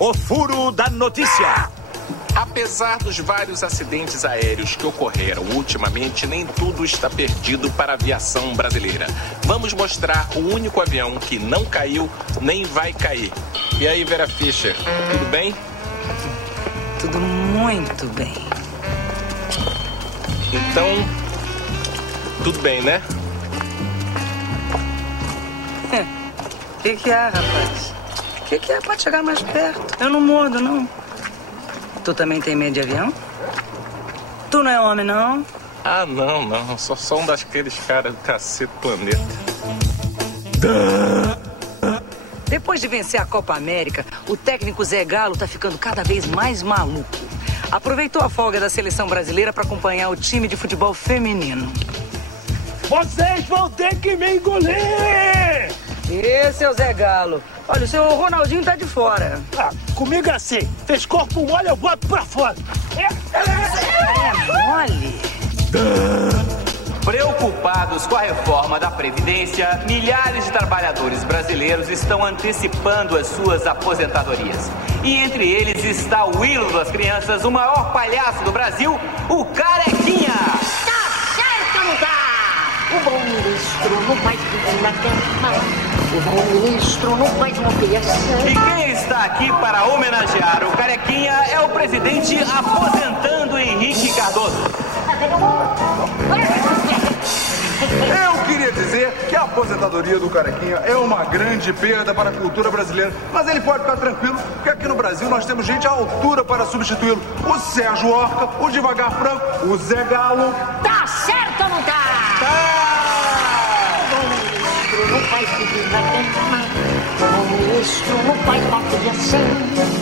o furo da notícia. Apesar dos vários acidentes aéreos que ocorreram ultimamente, nem tudo está perdido para a aviação brasileira. Vamos mostrar o único avião que não caiu nem vai cair. E aí, Vera Fischer, tudo bem? Tudo muito bem. Então, tudo bem, né? O que é, rapaz? O que é? Pode chegar mais perto. Eu não mordo, não. Tu também tem medo de avião? Tu não é homem, não? Ah, não. Só um daqueles caras do Cacete Planeta. Depois de vencer a Copa América, o técnico Zé Galo tá ficando cada vez mais maluco. Aproveitou a folga da seleção brasileira para acompanhar o time de futebol feminino. Vocês vão ter que me engolir! Esse é o Zé Galo. Olha, o seu Ronaldinho tá de fora. Ah, comigo é assim. Fez corpo mole, eu boto pra fora. É mole? Preocupados com a reforma da Previdência, milhares de trabalhadores brasileiros estão antecipando as suas aposentadorias. E entre eles está o ídolo das crianças, o maior palhaço do Brasil, o Carequinha! Tá certo ou não tá? O bom ministro não faz tudo na cama. O bom ministro não faz uma criação. E quem está aqui para homenagear o Carequinha é o presidente aposentando Henrique Cardoso. Eu queria dizer que a aposentadoria do Carequinha é uma grande perda para a cultura brasileira. Mas ele pode ficar tranquilo, porque aqui no Brasil nós temos gente à altura para substituí-lo. O Sérgio Orca, o Devagar Franco, o Zé Galo. Tá certo ou não tá? O bom ministro não faz tudo na cama. O bom ministro não faz uma criação.